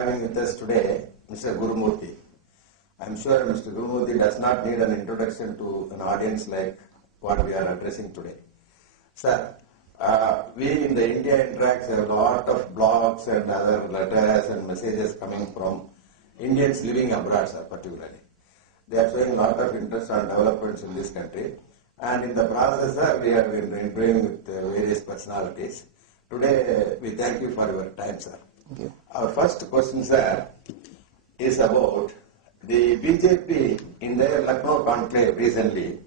having with us today Mr. Gurumurthy. I am sure Mr. Gurumurthy does not need an introduction to an audience like what we are addressing today. Sir, we in the India Interacts have a lot of blogs and other letters and messages coming from Indians living abroad, sir, particularly. They are showing a lot of interest on developments in this country. And in the process, sir, we have been interviewing with various personalities. Today, we thank you for your time, sir. Thank you. Our first question, sir, is about the BJP in their Lucknow conclave recently.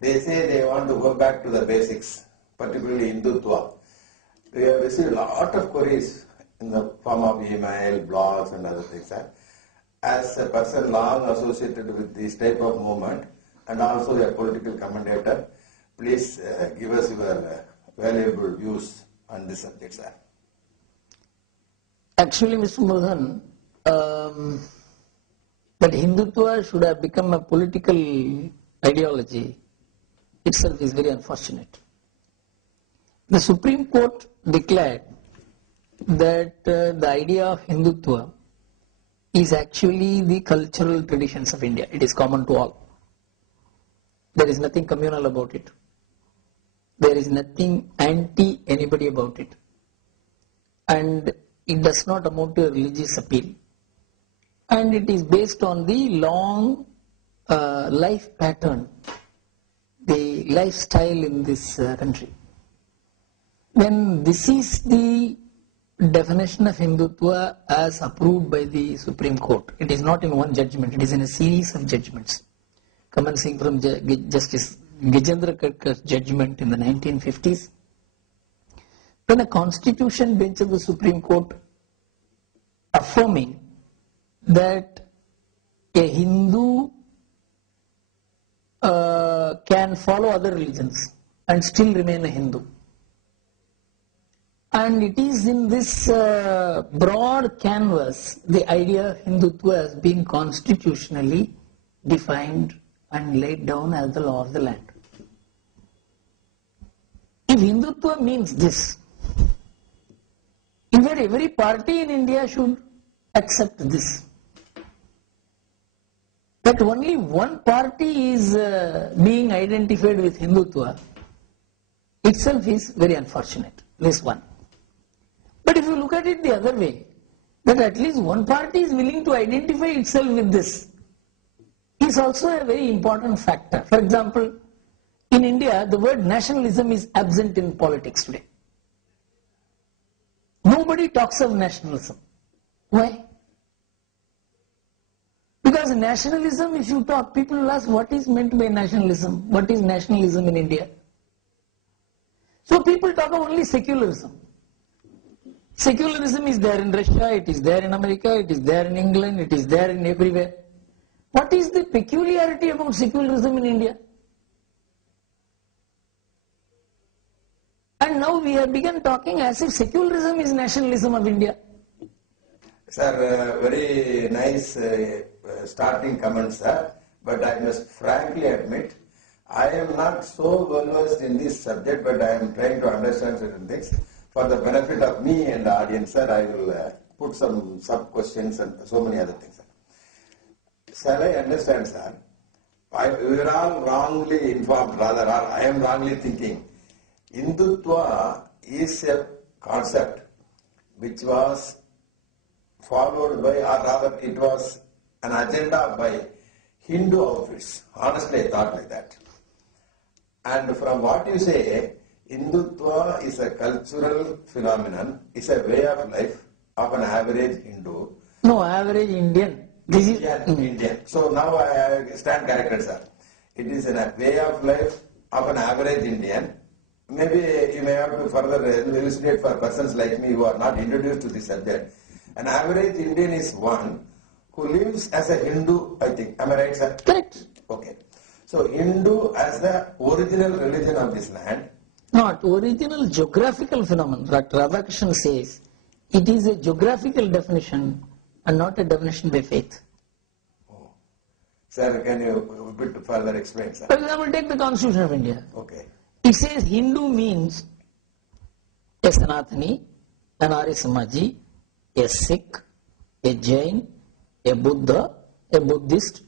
They say they want to go back to the basics, particularly Hindutva. We have received a lot of queries in the form of email, blogs and other things, sir. As a person long associated with this type of movement and also a political commentator, please give us your valuable views on this subject, sir. Actually, Mr. Mohan, that Hindutva should have become a political ideology itself is very unfortunate. The Supreme Court declared that the idea of Hindutva is actually the cultural traditions of India. It is common to all. There is nothing communal about it. There is nothing anti anybody about it. And it does not amount to a religious appeal. And it is based on the long life pattern, the lifestyle in this country. Then this is the definition of Hindutva as approved by the Supreme Court. It is not in one judgment, it is in a series of judgments. Commencing from Justice Gajendra Karkar's judgment in the 1950s, when a constitution bench of the Supreme Court affirming that a Hindu can follow other religions and still remain a Hindu. And it is in this broad canvas, the idea of Hindutva has been constitutionally defined and laid down as the law of the land. If Hindutva means this, in fact every party in India should accept this. That only one party is being identified with Hindutva itself is very unfortunate, this one. But if you look at it the other way, that at least one party is willing to identify itself with this, is also a very important factor. For example, in India, the word nationalism is absent in politics today. Nobody talks of nationalism. Why? Because nationalism, if you talk, people will ask what is meant by nationalism? What is nationalism in India? So people talk of only secularism. Secularism is there in Russia, it is there in America, it is there in England, it is there in everywhere. What is the peculiarity about secularism in India? And now we have begun talking as if secularism is nationalism of India. Sir, very nice starting comments, sir. But I must frankly admit, I am not so well versed in this subject, but I am trying to understand certain things. For the benefit of me and the audience, sir, I will put some sub-questions and so many other things, sir. Shall I understand, sir? We are all wrongly informed, rather, or I am wrongly thinking. Hindutva is a concept which was followed by, or rather it was an agenda by Hindu outfits. Honestly, I thought like that. And from what you say, Hindutva is a cultural phenomenon, is a way of life of an average Hindu. No, average Indian. This is Indian. So now I stand corrected, sir. It is a way of life of an average Indian. Maybe you may have to further elucidate for persons like me who are not introduced to this subject. An average Indian is one who lives as a Hindu, I think. Am I right, sir? correct. Okay. So Hindu as the original religion of this land. Not original geographical phenomenon. Radhakrishnan says it is a geographical definition and not a definition by faith. Oh. Sir, can you a bit further explain, sir? For example, take the Constitution of India. Okay. It says Hindu means a Sanatani, an Arya Samaji, a Sikh, a Jain, a Buddha, a Buddhist,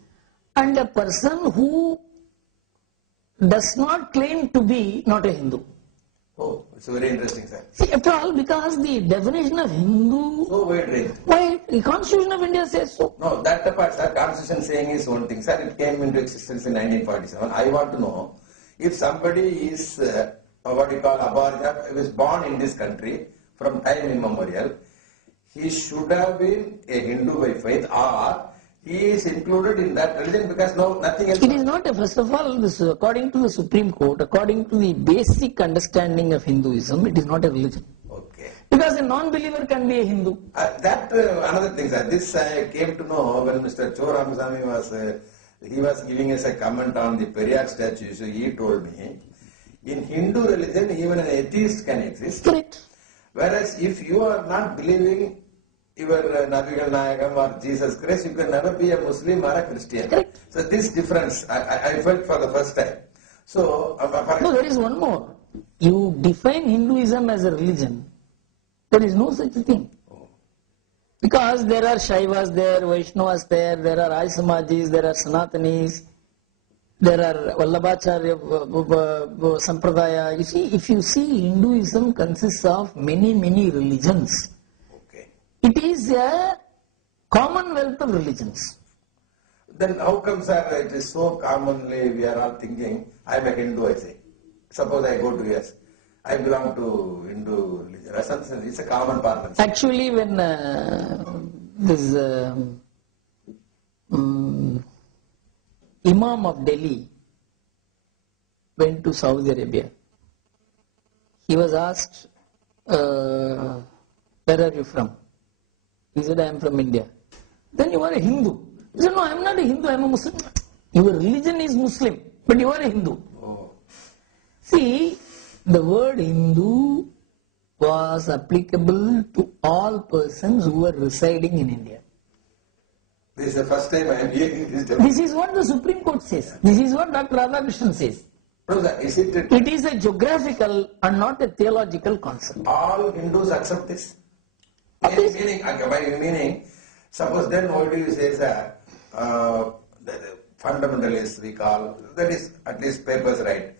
and a person who does not claim to be not a Hindu. Oh, it's very interesting, sir. See, after all, because the definition of Hindu, So wide range. why the Constitution of India says so. No, that part, sir. Constitution saying is one thing, sir. It came into existence in 1947. I want to know if somebody is what you call aborigine, was born in this country from time immemorial, he should have been a Hindu by faith, or he is included in that religion because nothing else. It is not, first of all, this, according to the Supreme Court, according to the basic understanding of Hinduism, it is not a religion. Okay. Because a non-believer can be a Hindu. Another thing, sir. This I came to know when Mr. Cho Ramasamy was giving us a comment on the Periyar statue. So he told me, in Hindu religion, even an atheist can exist. Correct. Whereas if you are not believing your Nabigal Nayagam or Jesus Christ, you can never be a Muslim or a Christian. Correct. So this difference I felt for the first time. So, no, there is one more. You define Hinduism as a religion. There is no such thing. Because there are Shaivas there, Vaishnavas there are Arya Samajis, there are Sanatanis, there are Vallabhacharya Sampradaya. You see, if you see, Hinduism consists of many religions. It is a commonwealth of religions. Then how come, sir, it is so commonly we are all thinking, I am a Hindu, I say. Suppose I go to US, I belong to Hindu religion. It's a common parlance. Actually, when this Imam of Delhi went to Saudi Arabia, he was asked, where are you from? He said, I am from India. Then you are a Hindu. He said, no, I am not a Hindu, I am a Muslim. Your religion is Muslim, but you are a Hindu. Oh. See, the word Hindu was applicable to all persons who were residing in India. This is the first time I am hearing this. This is what the Supreme Court says. This is what Dr. Radhakrishnan says. No, sir, is it? It is a geographical and not a theological concept. All Hindus accept this? By meaning, suppose then what do you say, sir? The fundamentalists we call, that is at least papers write.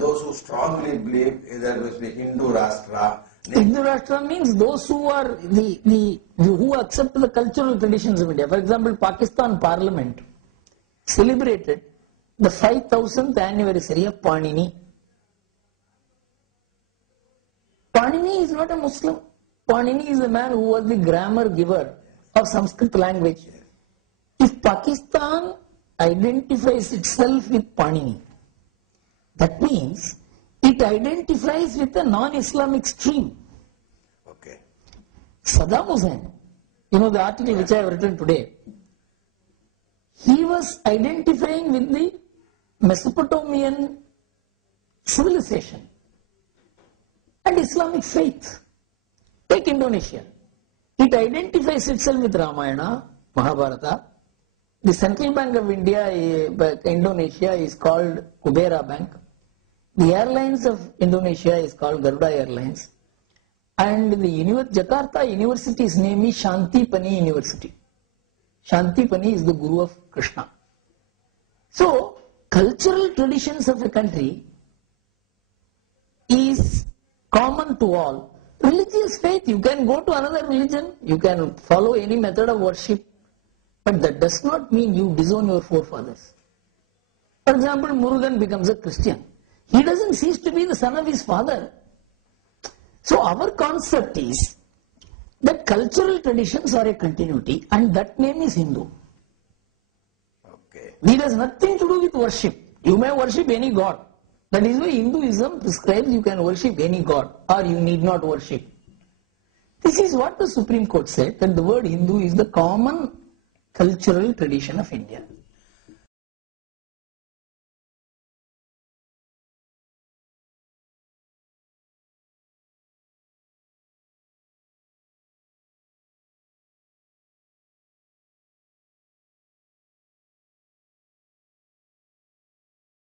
Those who strongly believe there must be Hindu Rashtra. Hindu Rashtra means those who are who accept the cultural traditions of India. For example, Pakistan Parliament celebrated the 5000th anniversary of Panini. Panini is not a Muslim. Panini is a man who was the grammar giver of Sanskrit language. If Pakistan identifies itself with Panini, that means it identifies with a non-Islamic stream. Okay. Saddam Hussein, you know the article which I have written today, he was identifying with the Mesopotamian civilization and Islamic faith. Take Indonesia. It identifies itself with Ramayana, Mahabharata. The Central Bank of Indonesia is called Kubera Bank. The airlines of Indonesia is called Garuda Airlines. And the Jakarta University's name is Shantipani University. Shantipani is the guru of Krishna. So, cultural traditions of a country is common to all. Religious faith, you can go to another religion, you can follow any method of worship, but that does not mean you disown your forefathers. For example, Murugan becomes a Christian. He doesn't cease to be the son of his father. So our concept is that cultural traditions are a continuity and that name is Hindu. Okay. It has nothing to do with worship. You may worship any god. That is why Hinduism prescribes you can worship any god or you need not worship. This is what the Supreme Court said, that the word Hindu is the common cultural tradition of India.